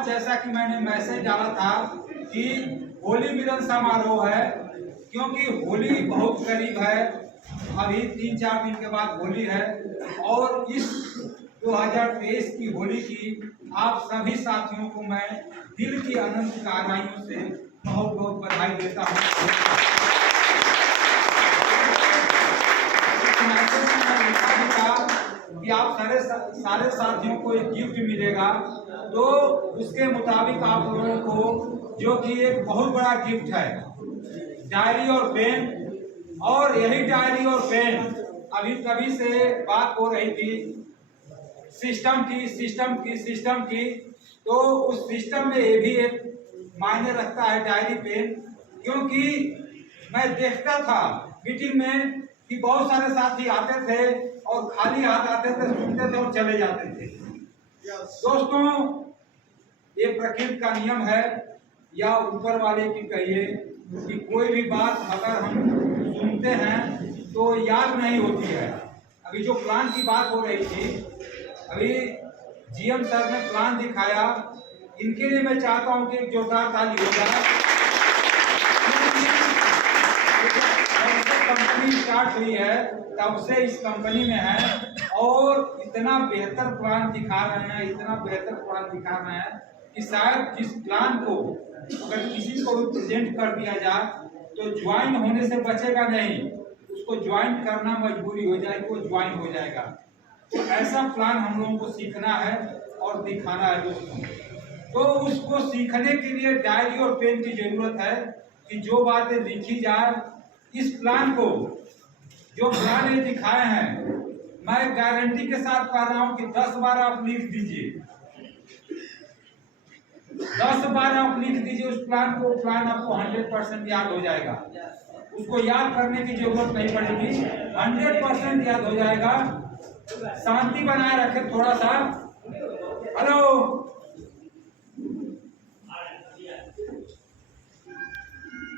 आज जैसा कि मैंने मैसेज डाला था कि होली मिलन समारोह है, क्योंकि होली बहुत करीब है, अभी 3-4 दिन के बाद होली है और इस 2023 की होली की आप सभी साथियों को मैं दिल की अनंत गहराइयों से बहुत बहुत बधाई देता हूँ। कि आप सारे साथियों को एक गिफ्ट मिलेगा, तो उसके मुताबिक आप लोगों को, जो कि एक बहुत बड़ा गिफ्ट है, डायरी और पेन। और यही डायरी और पेन अभी कभी से बात हो रही थी सिस्टम की, तो उस सिस्टम में ये भी एक मायने रखता है डायरी पेन, क्योंकि मैं देखता था मीटिंग में कि बहुत सारे साथी आते थे और खाली हाथ आते थे, सुनते थे और चले जाते थे। दोस्तों, ये प्रकृति का नियम है या ऊपर वाले की कहिए कि कोई भी बात अगर हम सुनते हैं तो याद नहीं होती है। अभी जो प्लान की बात हो रही थी, अभी जीएम सर ने प्लान दिखाया, इनके लिए मैं चाहता हूं कि एक जोरदार ताली हो जाए। कंपनी स्टार्ट हुई है तब से इस कंपनी में है और इतना बेहतर प्लान दिखा रहे हैं कि शायद जिस प्लान को अगर किसी को प्रेजेंट कर दिया जाए तो ज्वाइन होने से बचेगा नहीं, उसको ज्वाइन करना मजबूरी हो जाएगी, वो ज्वाइन हो जाएगा। तो ऐसा प्लान हम लोगों को सीखना है और दिखाना है दोस्तों। तो उसको सीखने के लिए डायरी और पेन की जरूरत है कि जो बातें लिखी जाए, इस प्लान को, जो प्लान ये दिखाए हैं, मैं गारंटी के साथ कह रहा हूं कि 10 बार आप लिख दीजिए, 10 बार आप लिख दीजिए उस प्लान को, प्लान आपको 100% याद हो जाएगा। उसको याद करने की जरूरत नहीं पड़ेगी, 100% याद हो जाएगा। शांति बनाए रखें थोड़ा सा। हेलो।